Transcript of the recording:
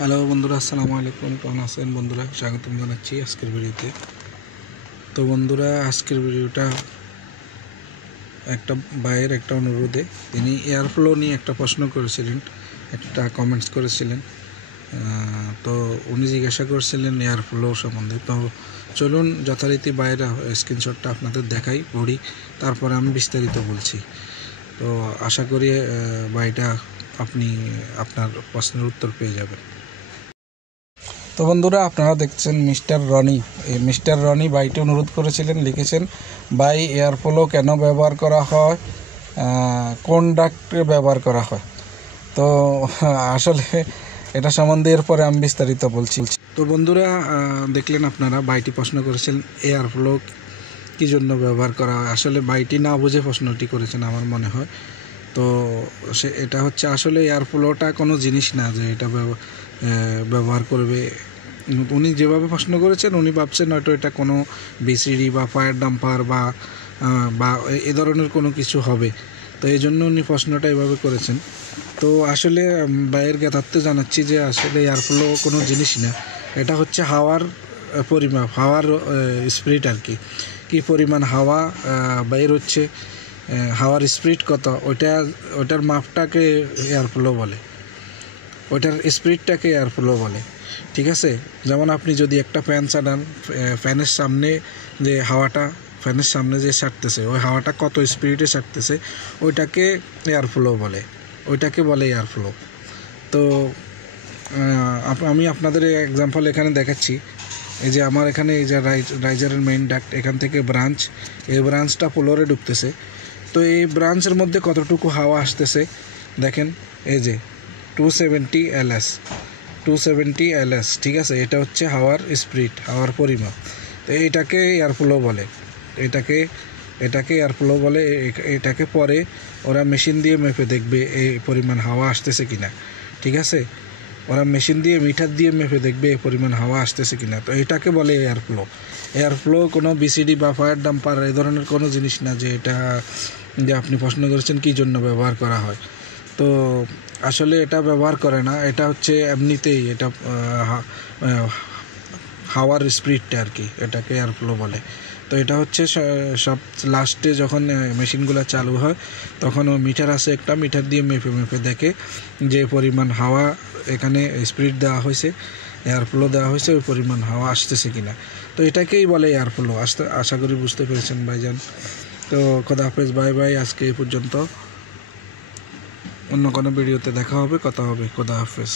Hello বন্ধুরা, আসসালামু আলাইকুম। কেমন আছেন বন্ধুরা? স্বাগতম জানাচ্ছি আজকের ভিডিওতে। তো বন্ধুরা, আজকের ভিডিওটা একটা ভাইয়ের একটা অনুরোধে, তিনি এয়ারফ্লো নিয়ে একটা প্রশ্ন করেছিলেন, একটা কমেন্টস করেছিলেন। তো উনি জিজ্ঞাসা করছিলেন এয়ারফ্লো সম্বন্ধে। তো চলুন যথারীতি বাইরে স্ক্রিনশটটা আপনাদের দেখাই, পড়ি, তারপরে আমি বিস্তারিত বলছি। তো আশা করি ভাইটা আপনি আপনার প্রশ্নের উত্তর পেয়ে যাবেন। তো বন্ধুরা, আপনারা দেখছেন মিস্টার রনি। এই মিস্টার রনি বাইটি অনুরোধ করেছিলেন, লিখেছেন, বাই এয়ারফ্লো কেন ব্যবহার করা হয়, কোন ডাক্টে ব্যবহার করা হয়। তো আসলে এটা সম্বন্ধে এরপরে আমি বিস্তারিত বলছি। তো বন্ধুরা, দেখলেন আপনারা, বাইটি প্রশ্ন করেছেন এয়ারফ্লো কী জন্য ব্যবহার করা হয়। আসলে বাইটি না বুঝে প্রশ্নটি করেছেন আমার মনে হয়। তো এটা হচ্ছে আসলে এয়ারফ্লোটা কোনো জিনিস না যে এটা ব্যবহার করবে। উনি যেভাবে প্রশ্ন করেছেন, উনি ভাবছেন হয়তো এটা কোনো বিসিডি বা ফায়ার ডাম্পার বা এ ধরনের কোনো কিছু হবে। তো এই জন্য উনি প্রশ্নটা এভাবে করেছেন। তো আসলে বাইরের জ্ঞাতার্থে জানাচ্ছি যে আসলে এয়ারফ্লো কোনো জিনিস না, এটা হচ্ছে হাওয়ার পরিমাপ, হাওয়ার স্পিড আর কি। কী পরিমাণ হাওয়া বাইর হচ্ছে, হাওয়ার স্পিড কত, ওটার মাপটাকে এয়ারফ্লো বলে, ওইটার স্পিডটাকে এয়ারফ্লো বলে। ঠিক আছে, যেমন আপনি যদি একটা ফ্যান চালান, ফ্যানের সামনে যে হাওয়াটা ফ্যানের সামনে যে ছাড়তেছে, ওই হাওয়াটা কত স্পিডে ছাড়তেছে, ওইটাকে এয়ারফ্লো বলে, ওইটাকে বলে এয়ারফ্লো। তো আমি আপনাদের এক্সাম্পল এখানে দেখাচ্ছি। এই যে আমার এখানে এই যে রাইজারের মেইন ডাক্ট, এখান থেকে ব্রাঞ্চ, এই ব্রাঞ্চটা ফ্লোরে ঢুকতেছে। তো এই ব্রাঞ্চের মধ্যে কতটুকু হাওয়া আসতেছে দেখেন, এই যে 270 LS, ঠিক আছে, এটা হচ্ছে হাওয়ার স্পিড, হাওয়ার পরিমাপ। তো এইটাকে এয়ারফ্লো বলে, এটাকে এয়ারফ্লো বলে। এটাকে পরে ওরা মেশিন দিয়ে মেপে দেখবে এই পরিমাণ হাওয়া আসতেছে কিনা। ঠিক আছে, ওরা মেশিন দিয়ে মিটার দিয়ে মেপে দেখবে এই পরিমাণ হাওয়া আসতেছে কিনা। তো এটাকে বলে এয়ারফ্লো। এয়ারফ্লো কোনো বিসিডি বা ফায়ার ডাম্পার এই ধরনের কোনো জিনিস না যে এটা, যে আপনি প্রশ্ন করেছেন কী জন্য ব্যবহার করা হয়। তো আসলে এটা ব্যবহার করে না, এটা হচ্ছে এমনিতেই, এটা হাওয়ার স্পিডটা আর কি, এটাকে এয়ারফ্লো বলে। তো এটা হচ্ছে সব লাস্টে যখন মেশিনগুলো চালু হয়, তখন ও মিটার আছে একটা, মিটার দিয়ে মেপে দেখে যে পরিমাণ হাওয়া এখানে স্পিড দেওয়া হয়েছে, এয়ারফ্লো দেওয়া হয়েছে, ওই পরিমাণ হাওয়া আসতেছে কিনা। তো এটাকেই বলে এয়ারফ্লো। আশা করি বুঝতে পেরেছেন ভাইজান। তো খোদা হাফেজ, বাই বাই, আজকে এই পর্যন্ত। অন্য কোনো ভিডিওতে দেখা হবে, কথা হবে। খোদা হাফেজ।